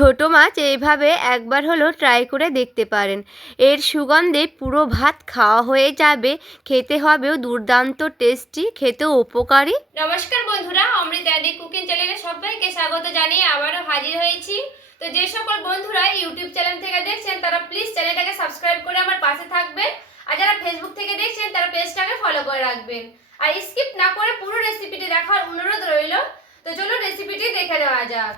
ছোট মাছ এইভাবে একবার হলো ট্রাই করে দেখতে পারেন। এর সুগন্ধে পুরো ভাত খাওয়া হয়ে যাবে, খেতে হবেও দুর্দান্ত টেস্টি, খেতেও উপকারী। নমস্কার বন্ধুরা, অমৃত অ্যান্ডি কুকিং চ্যানেলে সবাইকে স্বাগত জানিয়ে আবারও হাজির হয়েছি। তো যে সকল বন্ধুরা ইউটিউব চ্যানেল থেকে দেখছেন তারা প্লিজ চ্যানেলটাকে সাবস্ক্রাইব করে আমার পাশে থাকবেন, আর যারা ফেসবুক থেকে দেখছেন তারা পেজটাকে ফলো করে রাখবেন, আর স্কিপ না করে পুরো রেসিপিটি দেখার অনুরোধ রইল। তো চলো রেসিপিটি দেখে নেওয়া যাক।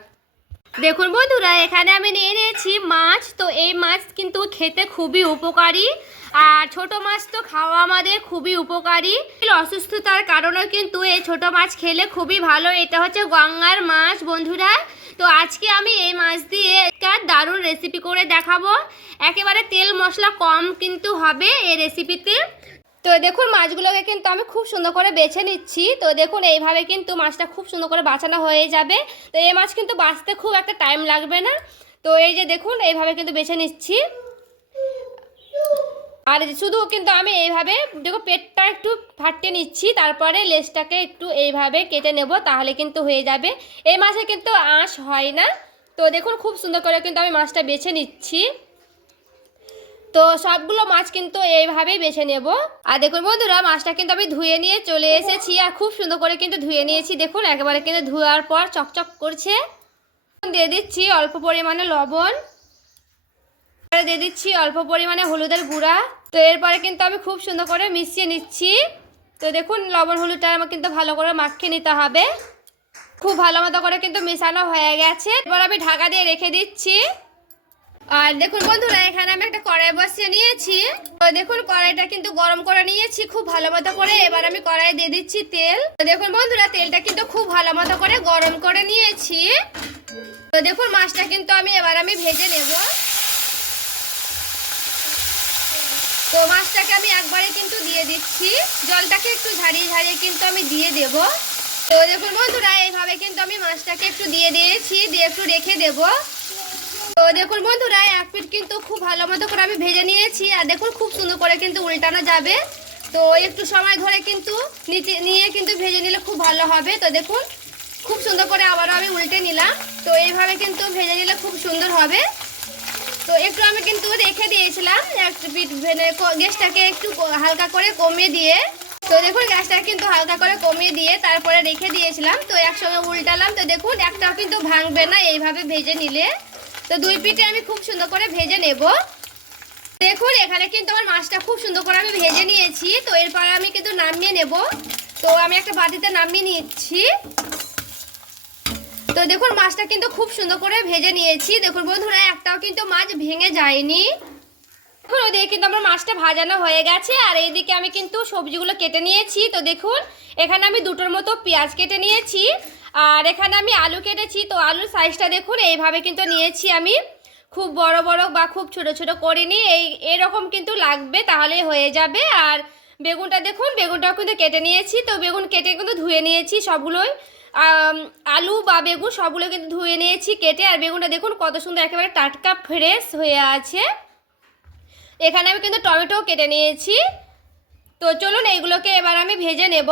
দেখুন বন্ধুরা, এখানে আমি নিয়ে নিয়েছি মাছ। তো এই মাছ কিন্তু খেতে খুবই উপকারী, আর ছোট মাছ তো খাওয়া আমাদের খুবই উপকারী। অসুস্থতার কারণেও কিন্তু এই ছোট মাছ খেলে খুবই ভালো। এটা হচ্ছে গঙ্গার মাছ বন্ধুরা। তো আজকে আমি এই মাছ দিয়ে একটা দারুণ রেসিপি করে দেখাবো। একেবারে তেল মশলা কম কিন্তু হবে এই রেসিপিতে। তো দেখুন মাছগুলোকে কিন্তু আমি খুব সুন্দর করে বেছে নিচ্ছি। তো দেখুন এইভাবে কিন্তু মাছটা খুব সুন্দর করে বাছানো হয়ে যাবে। তো এই মাছ কিন্তু বাছতে খুব একটা টাইম লাগবে না। তো এই যে দেখুন এইভাবে কিন্তু বেছে নিচ্ছি। আর শুধু কিন্তু আমি এইভাবে দেখো পেটটা একটু ফাটিয়ে নিচ্ছি, তারপরে লেজটাকে একটু এইভাবে কেটে নেব, তাহলে কিন্তু হয়ে যাবে। এই মাছে কিন্তু আঁশ হয় না। তো দেখুন খুব সুন্দর করে কিন্তু আমি মাছটা বেছে নিচ্ছি। তো সবগুলো মাছ কিন্তু এইভাবেই বেছে নেব। আর দেখুন বন্ধুরা, মাছটা কিন্তু আমি ধুয়ে নিয়ে চলে এসেছি, আর খুব সুন্দর করে কিন্তু ধুয়ে নিয়েছি। দেখুন একেবারে কিন্তু ধোয়ার পর চকচক করছে। দিয়ে দিচ্ছি অল্প পরিমাণে লবণ, দিয়ে দিচ্ছি অল্প পরিমাণে হলুদের গুঁড়া। তো এরপরে কিন্তু আমি খুব সুন্দর করে মিশিয়ে নিচ্ছি। তো দেখুন লবণ হলুদটা আমার কিন্তু ভালো করে মাখিয়ে নিতে হবে। খুব ভালো মতো করে কিন্তু মেশানো হয়ে গেছে। এরপর আমি ঢাকা দিয়ে রেখে দিচ্ছি। আর দেখুন বন্ধুরা, এখানে আমি একটা কড়াই বসিয়ে নিয়েছি। তো দেখুন কড়াইটা কিন্তু গরম করে নিয়েছি খুব ভালো মতো করে। এবার আমি কড়াই দিয়ে দিচ্ছি তেল। তো দেখুন বন্ধুরা, তেলটা কিন্তু খুব ভালো মতো করে গরম করে নিয়েছি। তো দেখুন মাছটা কিন্তু এবার আমি ভেজে নেব। তো মাছটাকে আমি একবারে কিন্তু দিয়ে দিচ্ছি, জলটাকে একটু ঝাড়িয়ে ঝাড়িয়ে কিন্তু আমি দিয়ে দেব। তো দেখুন বন্ধুরা, এইভাবে কিন্তু আমি মাছটাকে একটু দিয়ে দিয়েছি, দিয়ে একটু রেখে দেব। তো দেখুন বন্ধুরা, এক পিঠ কিন্তু খুব ভালো মতো করে আমি ভেজে নিয়েছি। আর দেখুন খুব সুন্দর করে কিন্তু উল্টানো যাবে। তো একটু সময় ধরে কিন্তু নিয়ে কিন্তু ভেজে নিলে খুব ভালো হবে। তো দেখুন খুব সুন্দর করে আবারও আমি উল্টে নিলাম। তো এইভাবে কিন্তু ভেজে নিলে খুব সুন্দর হবে। তো একটু আমি কিন্তু রেখে দিয়েছিলাম একটু পিঠ ভেজে, গ্যাসটাকে একটু হালকা করে কমিয়ে দিয়ে। তো দেখুন গ্যাসটাকে কিন্তু হালকা করে কমিয়ে দিয়ে তারপরে রেখে দিয়েছিলাম। তো একসঙ্গে উল্টালাম। তো দেখুন একটাও কিন্তু ভাঙবে না এইভাবে ভেজে নিলে। তো দুই পিঠে আমি খুব সুন্দর করে ভেজে নেব। দেখুন এখানে কিন্তু আমার মাছটা খুব সুন্দর করে আমি ভেজে নিয়েছি। তো এরপর আমি কিন্তু নামিয়ে নেব। তো আমি একটা বাটিতে নামিয়ে নিচ্ছি। তো দেখুন মাছটা কিন্তু খুব সুন্দর করে ভেজে নিয়েছি। দেখুন বন্ধুরা, একটাও কিন্তু মাছ ভেঙে যায়নি। দেখুন ওদিকে কিন্তু আমার মাছটা ভাজানো হয়ে গেছে, আর এইদিকে আমি কিন্তু সবজিগুলো কেটে নিয়েছি। তো দেখুন এখানে আমি দুটোর মতো পেঁয়াজ কেটে নিয়েছি, আর এখানে আমি আলু কেটেছি। তো আলুর সাইজটা দেখুন এইভাবে কিন্তু নিয়েছি আমি, খুব বড় বড় বা খুব ছোট ছোট করিনি, এরকম কিন্তু লাগবে, তাহলে হয়ে যাবে। আর বেগুনটা দেখুন, বেগুনটাও কিন্তু কেটে নিয়েছি। তো বেগুন কেটে কিন্তু ধুয়ে নিয়েছি সবগুলোই। আলু বা বেগুন সবগুলো কিন্তু ধুয়ে নিয়েছি কেটে। আর বেগুনটা দেখুন কত সুন্দর একেবারে টাটকা ফ্রেশ হয়ে আছে। এখানে আমি কিন্তু টমেটোও কেটে নিয়েছি। তো চলুন এইগুলোকে এবার আমি ভেজে নেব।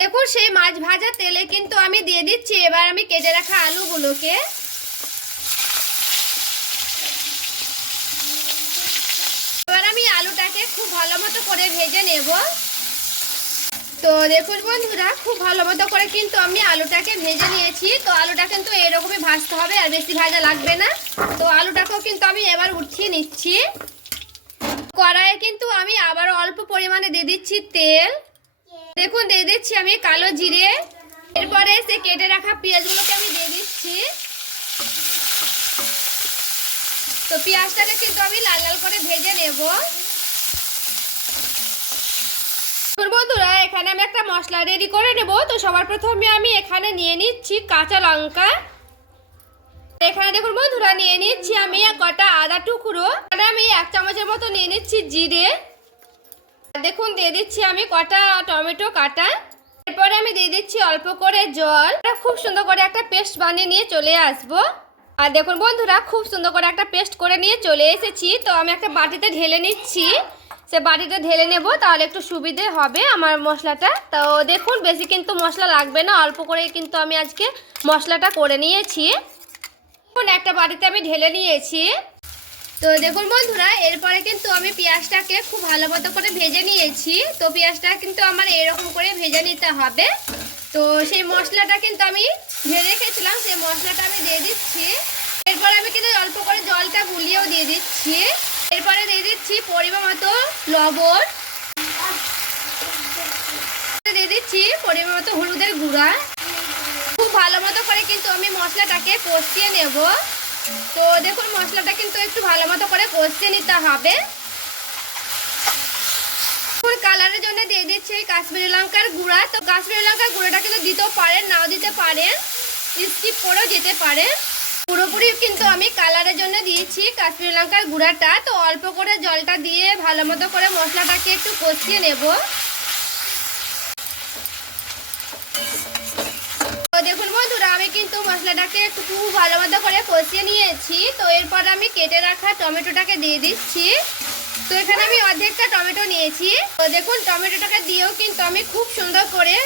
দেখুন সেই মাছ ভাজা তেলে কিন্তু আমি দিয়ে দিচ্ছি এবার আমি কেটে রাখা আলুগুলোকে। এবার আমি আলুটাকে খুব ভালো মতো করে ভেজে নেব। তো দেখুন বন্ধুরা, খুব ভালো মতো করে কিন্তু আমি আলুটাকে ভেজে নিয়েছি। তো আলুটা কিন্তু এরকমই ভাজতে হবে, আর বেশি ভাজা লাগবে না। তো আলুটাকেও কিন্তু আমি এবার উঠিয়ে নিচ্ছি। কড়াইয়ে কিন্তু আমি আবার অল্প পরিমাণে দিয়ে দিচ্ছি তেল। দেখুন দিয়ে দিচ্ছি আমি কালো জিরে। এরপরে সে কেটে রাখা পেঁয়াজগুলোকে আমি দিয়ে দিচ্ছি। তো পেঁয়াজটাকে কিন্তু আমি লাল লাল করে ভেজে নেব। বন্ধুরা, এখানে আমি একটা মশলা রেডি করে নেব। তো সবার প্রথমে আমি এখানে নিয়ে নিচ্ছি কাঁচা লঙ্কা। এখানে দেখুন বন্ধুরা, নিয়ে নিচ্ছি আমি কটা আদা টুকরো। আর আমি 1 চামচের মতো নিয়ে নিচ্ছি জিরে। দেখুন দিয়ে দিচ্ছি আমি কটা টমেটো কাটা। এরপরে আমি দিয়ে দিচ্ছি অল্প করে জল। খুব সুন্দর করে একটা পেস্ট বানিয়ে নিয়ে চলে আসব। আর দেখুন বন্ধুরা, খুব সুন্দর করে একটা পেস্ট করে নিয়ে চলে এসেছি। তো আমি একটা বাটিতে ঢেলে নিচ্ছি। সে বাটিতে ঢেলে নেব, তাহলে একটু সুবিধে হবে আমার মশলাটা। তো দেখুন বেশি কিন্তু মশলা লাগবে না, অল্প করে কিন্তু আমি আজকে মশলাটা করে নিয়েছি। এখন একটা বাটিতে আমি ঢেলে নিয়েছি। তো দেখুন বন্ধুরা, এরপরে কিন্তু আমি পেঁয়াজটাকে খুব ভালো মতো করে ভেজে নিয়েছি। তো পেঁয়াজটা কিন্তু আমার এরকম করে ভেজে নিতে হবে। তো সেই মশলাটা কিন্তু আমি ভেজে রেখেছিলাম, সেই মশলাটা আমি দিয়ে দিচ্ছি। এরপর আমি কিন্তু অল্প করে জলটা গুলিয়েও দিয়ে দিচ্ছি। এরপরে দিয়ে দিচ্ছি পরিমাণ মতো লবণ, দিয়ে দিচ্ছি পরিমাণ মতো হলুদের গুঁড়া। খুব ভালো মতো করে কিন্তু আমি মশলাটাকে কষিয়ে নেব। তো দেখুন মশলাটা কিন্তু একটু ভালো মতো করে কষিয়ে নিতে হবে। কালারের জন্য দিয়ে দিচ্ছি কাশ্মীরি লঙ্কার গুঁড়া। তো কাশ্মীরি লঙ্কার গুঁড়োটা কিন্তু দিতেও পারেন, নাও দিতে পারেন, স্কিপ করেও যেতে পারেন। পুরোপুরি কিন্তু আমি কালারের জন্য দিয়েছি কাশ্মীরি লঙ্কার গুঁড়াটা। তো অল্প করে জলটা দিয়ে ভালো মতো করে মশলাটাকে একটু কষিয়ে নেব। দেখুন বন্ধুরা, আমি কিন্তু মশলাটাকে একটু খুব ভালো মতো করে কষিয়ে নিয়েছি। তো এরপর আমি কেটে রাখা টমেটোটাকে দিয়ে দিচ্ছি। তো এখানে আমি অর্ধেকটা টমেটো নিয়েছি। তো দেখুন টমেটোটাকে দিয়েও কিন্তু আমি খুব সুন্দর করে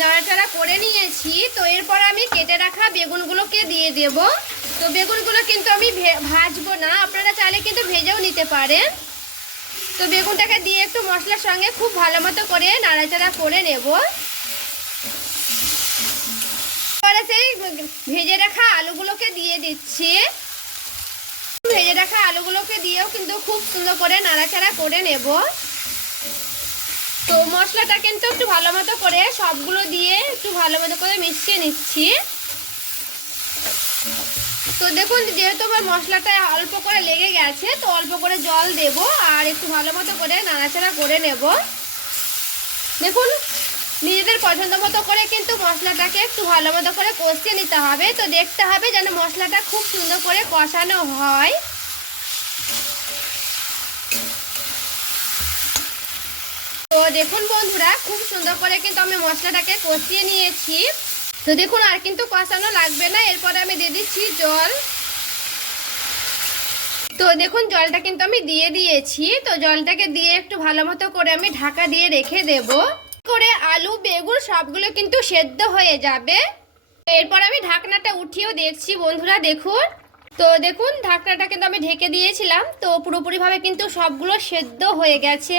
নাড়াচাড়া করে নিয়েছি। তো এরপর আমি কেটে রাখা বেগুনগুলোকে দিয়ে দেব। তো বেগুনগুলো কিন্তু আমি ভাজবো না, আপনারা চাইলে কিন্তু ভেজেও নিতে পারেন। তো বেগুনটাকে দিয়ে একটু মশলার সঙ্গে খুব ভালো মতো করে নাড়াচাড়া করে নেব। সেই ভেজে রাখা আলুগুলোকে দিয়ে দিচ্ছি। ভেজে রাখা আলুগুলোকে দিয়েও কিন্তু খুব সুন্দর করে নাড়াচাড়া করে নেব। তো মশলাটা কিন্তু একটু ভালো মতো করে সবগুলো দিয়ে একটু ভালো মতো করে মিশিয়ে নিচ্ছি। তো দেখুন যেহেতু আমার মশলাটা অল্প করে লেগে গেছে, তো অল্প করে জল দেব আর একটু ভালো মতো করে নাড়াচাড়া করে নেব। দেখুন নিজেদের পছন্দ মতো করে কিন্তু মশলাটাকে একটু ভালো মতো করে কষিয়ে নিতে হবে। তো দেখতে হবে যেন মশলাটা খুব সুন্দর করে কষানো হয়। তো দেখুন বন্ধুরা, খুব সুন্দর করে কিন্তু আমি মশলাটাকে কষিয়ে নিয়েছি। তো দেখুন আর কিন্তু কষানো লাগবে না। এরপরে আমি দিয়ে দিচ্ছি জল। তো দেখুন জলটা কিন্তু আমি দিয়ে দিয়েছি। তো জলটাকে দিয়ে একটু ভালো মতো করে আমি ঢাকা দিয়ে রেখে দেব করে আলু বেগুন সবগুলো কিন্তু সেদ্ধ হয়ে যাবে। এরপর আমি ঢাকনাটা উঠিয়েও দেখছি বন্ধুরা, দেখুন। তো দেখুন ঢাকনাটা কিন্তু আমি ঢেকে দিয়েছিলাম। তো পুরোপুরিভাবে কিন্তু সবগুলো সেদ্ধ হয়ে গেছে।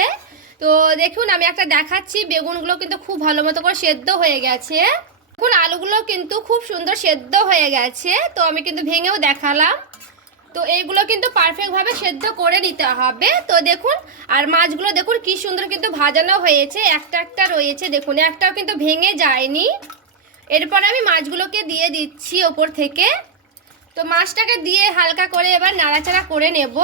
তো দেখুন আমি একটা দেখাচ্ছি, বেগুনগুলো কিন্তু খুব ভালো মতো করে সেদ্ধ হয়ে গেছে। দেখুন আলুগুলো কিন্তু খুব সুন্দর সেদ্ধ হয়ে গেছে। তো আমি কিন্তু ভেঙেও দেখালাম। তো এইগুলো কিন্তু পারফেক্টভাবে সেদ্ধ করে নিতে হবে। তো দেখুন আর মাছগুলো দেখুন কি সুন্দর কিন্তু ভাজানো হয়েছে, একটা একটা রয়েছে, দেখুন একটাও কিন্তু ভেঙে যায়নি। এরপর আমি মাছগুলোকে দিয়ে দিচ্ছি ওপর থেকে। তো মাছটাকে দিয়ে হালকা করে এবার নাড়াচাড়া করে নেব।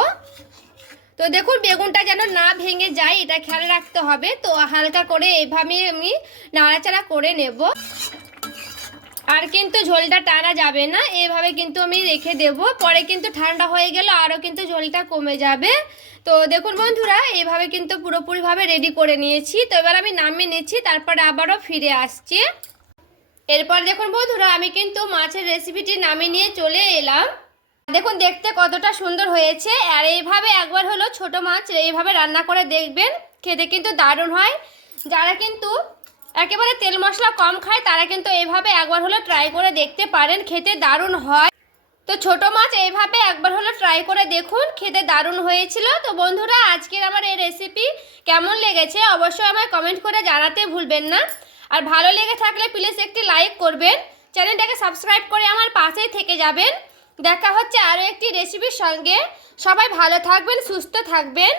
তো দেখুন বেগুনটা যেন না ভেঙে যায় এটা খেয়াল রাখতে হবে। তো হালকা করে এভাবে আমি নাড়াচাড়া করে নেব। আর কিন্তু ঝোলটা টানা যাবে না, এভাবে কিন্তু আমি রেখে দেব। পরে কিন্তু ঠান্ডা হয়ে গেল আরও কিন্তু ঝোলটা কমে যাবে। তো দেখুন বন্ধুরা, এইভাবে কিন্তু পুরোপুরিভাবে রেডি করে নিয়েছি। তো এবার আমি নামিয়ে নিচ্ছি, তারপরে আবারও ফিরে আসছি। এরপর দেখুন বন্ধুরা, আমি কিন্তু মাছের রেসিপিটি নামিয়ে নিয়ে চলে এলাম। দেখুন দেখতে কতটা সুন্দর হয়েছে। আর এইভাবে একবার হলো ছোট মাছ এইভাবে রান্না করে দেখবেন, খেতে কিন্তু দারুণ হয়। যারা কিন্তু একেবারে তেল মশলা কম খায় তারা কিন্তু এইভাবে একবার হলো ট্রাই করে দেখতে পারেন, খেতে দারুণ হয়। তো ছোট মাছ এইভাবে একবার হলো ট্রাই করে দেখুন, খেতে দারুণ হয়েছিল। তো বন্ধুরা আজকের আমার এই রেসিপি কেমন লেগেছে অবশ্যই আমায় কমেন্ট করে জানাতে ভুলবেন না। আর ভালো লেগে থাকলে প্লিজ একটি লাইক করবেন, চ্যানেলটাকে সাবস্ক্রাইব করে আমার পাশেই থেকে যাবেন। দেখা হচ্ছে আরও একটি রেসিপির সঙ্গে। সবাই ভালো থাকবেন, সুস্থ থাকবেন।